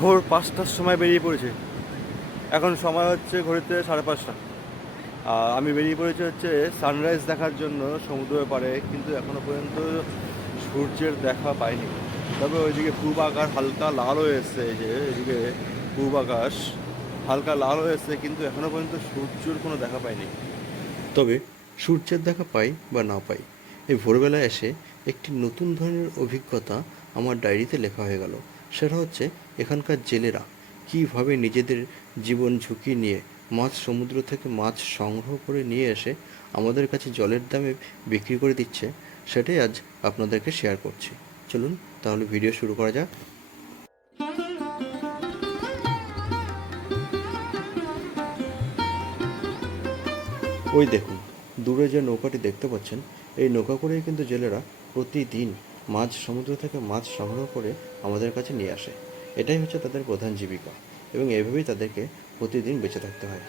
ভোর 5টার সময় বেরিয়ে পড়েছে। এখন সময় হচ্ছে ঘড়িতে 5:30। আমি বেরিয়ে পড়েছি হচ্ছে সানরাইজ দেখার জন্য সমুদ্রের পাড়ে, কিন্তু এখনো পর্যন্ত সূর্যের দেখা পাইনি। তবে ওইদিকে পূব আকাশ হালকা লাল হয়ে এসছে, এই যে এদিকে পূব আকাশ হালকা লাল হয়ে এসছে, কিন্তু এখনো পর্যন্ত সূর্যের কোনো দেখা পাইনি। তবে সূর্যের দেখা পাই বা না পাই, এই ভোরবেলায় এসে একটি নতুন ধরনের অভিজ্ঞতা আমার ডায়েরিতে লেখা হয়ে গেল। সেটা হচ্ছে এখানকার জেলেরা কীভাবে নিজেদের জীবন ঝুঁকি নিয়ে মাছ সমুদ্র থেকে মাছ সংগ্রহ করে নিয়ে এসে আমাদের কাছে জলের দামে বিক্রি করে দিচ্ছে, সেটাই আজ আপনাদেরকে শেয়ার করছি। চলুন তাহলে ভিডিও শুরু করা যাক। ওই দেখুন দূরে যে নৌকাটি দেখতে পাচ্ছেন, এই নৌকা করেই কিন্তু জেলেরা প্রতিদিন মাছ সমুদ্র থেকে মাছ সংগ্রহ করে আমাদের কাছে নিয়ে আসে। এটাই হচ্ছে তাদের প্রধান জীবিকা, এবং এভাবেই তাদেরকে প্রতিদিন বেঁচে থাকতে হয়।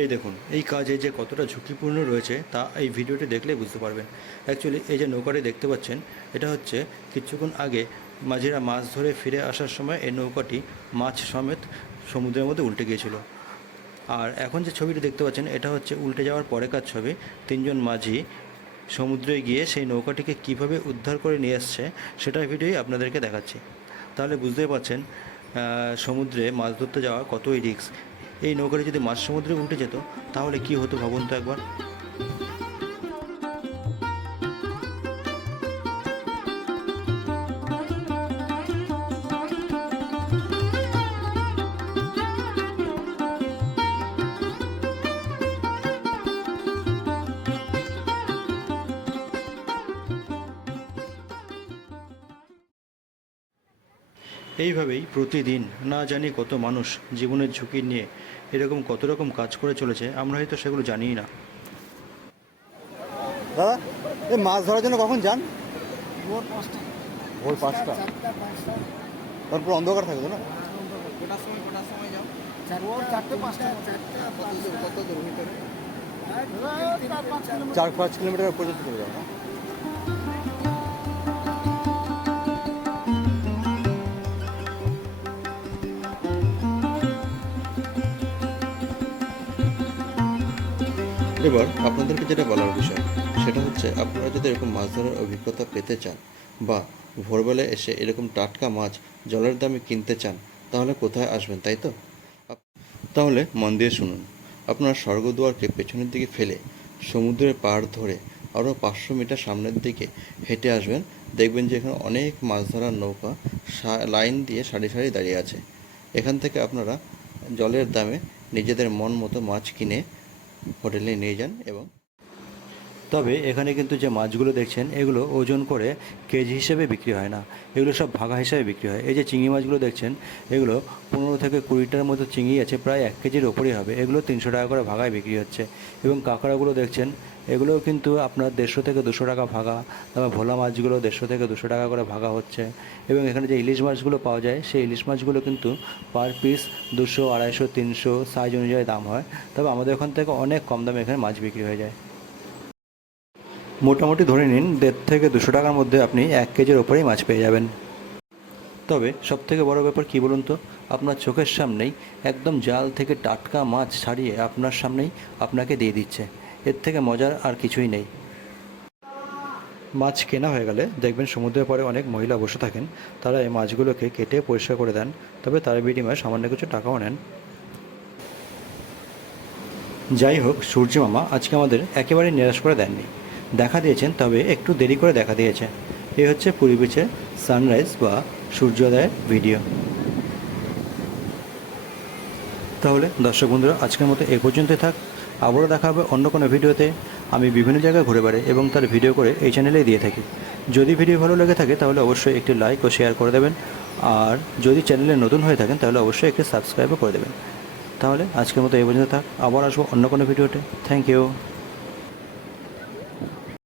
এই দেখুন এই কাজে যে কতটা ঝুঁকিপূর্ণ রয়েছে তা এই ভিডিওটি দেখলেই বুঝতে পারবেন। অ্যাকচুয়ালি এই যে নৌকাটি দেখতে পাচ্ছেন, এটা হচ্ছে কিছুক্ষণ আগে মাঝিরা মাছ ধরে ফিরে আসার সময় এই নৌকাটি মাছ সমেত সমুদ্রের মধ্যে উল্টে গিয়েছিল। আর এখন যে ছবিটি দেখতে পাচ্ছেন, এটা হচ্ছে উল্টে যাওয়ার পরেকার ছবি। 3জন মাঝি সমুদ্রে গিয়ে সেই নৌকাটিকে কিভাবে উদ্ধার করে নিয়ে আসছে সেটার ভিডিওই আপনাদেরকে দেখাচ্ছি। তাহলে বুঝতেই পারছেন সমুদ্রে মাছ ধরতে যাওয়া কতই রিস্ক। এই নৌকাটি যদি মাঝ সমুদ্রে উল্টে যেত তাহলে কি হতো ভাবুন তো একবার। এইভাবেই প্রতিদিন না জানি কত মানুষ জীবনের ঝুঁকি নিয়ে এরকম কত রকম কাজ করে চলেছে, আমরা হয়তো সেগুলো জানিই না। দাদা এই মাছ ধরার জন্য কখন যান? ভোর 5টা। তারপর অন্ধকার থাকে তো না? 4-5 কিলোমিটার পর্যন্ত চলে যাও না? এবার আপনাদেরকে যেটা বলার বিষয় সেটা হচ্ছে, আপনারা যদি এরকম মাছ ধরার অভিজ্ঞতা পেতে চান বা ভোরবেলায় এসে এরকম টাটকা মাছ জলের দামে কিনতে চান, তাহলে কোথায় আসবেন তাই তো? তাহলে মন দিয়ে শুনুন। আপনার স্বর্গদুয়ারকে পেছনের দিকে ফেলে সমুদ্রের পাড় ধরে আরও 500 মিটার সামনের দিকে হেঁটে আসবেন। দেখবেন যে এখানে অনেক মাছ ধরার নৌকা লাইন দিয়ে সারি সারি দাঁড়িয়ে আছে। এখান থেকে আপনারা জলের দামে নিজেদের মন মতো মাছ কিনে হোটেলে নিয়ে যান। এবং তবে এখানে কিন্তু যে মাছগুলো দেখছেন এগুলো ওজন করে কেজি হিসেবে বিক্রি হয় না, এগুলো সব ভাগা হিসেবে বিক্রি হয়। এই যে চিংড়ি মাছগুলো দেখছেন, এগুলো 15 থেকে 20টার মতো চিংড়ি আছে, প্রায় 1 কেজির ওপরেই হবে। এগুলো 300 টাকা করে ভাগায় বিক্রি হচ্ছে। এবং কাঁকড়াগুলো দেখছেন, এগুলোও কিন্তু আপনার 150 থেকে 200 টাকা ভাগা। তারপর ভোলা মাছগুলো 150 থেকে 200 টাকা করে ভাগা হচ্ছে। এবং এখানে যে ইলিশ মাছগুলো পাওয়া যায়, সেই ইলিশ মাছগুলো কিন্তু পার পিস 200, 250, 300 সাইজ অনুযায়ী দাম হয়। তবে আমাদের ওখান থেকে অনেক কম দামে এখানে মাছ বিক্রি হয়ে যায়। মোটামুটি ধরে নিন 150 থেকে 200 টাকার মধ্যে আপনি 1 কেজির ওপরেই মাছ পেয়ে যাবেন। তবে সবথেকে বড় ব্যাপার কী বলুন তো, আপনার চোখের সামনেই একদম জাল থেকে টাটকা মাছ ছাড়িয়ে আপনার সামনেই আপনাকে দিয়ে দিচ্ছে। এর থেকে মজার আর কিছুই নেই। মাছ কেনা হয়ে গেলে দেখবেন সমুদ্রের পরে অনেক মহিলা বসে থাকেন, তারা এই মাছগুলোকে কেটে পরিষ্কার করে দেন, তবে তার বিনিময়ে সামান্য কিছু টাকাও নেন। যাই হোক, সূর্য মামা আজকে আমাদের একেবারেই নিরাশ করে দেননি, দেখা দিয়েছেন, তবে একটু দেরি করে দেখা দিয়েছে। এই হচ্ছে পুরী বিচের সানরাইজ বা সূর্যোদয়ের ভিডিও। তাহলে দর্শক বন্ধুরা, আজকের মতো এই পর্যন্তই থাক। আবারও দেখা হবে অন্য কোনো ভিডিওতে। আমি বিভিন্ন জায়গায় ঘুরে বেড়াই এবং তার ভিডিও করে এই চ্যানেলেই দিয়ে থাকি। যদি ভিডিও ভালো লেগে থাকে তাহলে অবশ্যই একটি লাইক ও শেয়ার করে দেবেন, আর যদি চ্যানেলে নতুন হয়ে থাকেন তাহলে অবশ্যই একটি সাবস্ক্রাইবও করে দেবেন। তাহলে আজকের মতো এই পর্যন্ত থাক, আবার আসবো অন্য কোনো ভিডিওতে। Thank you.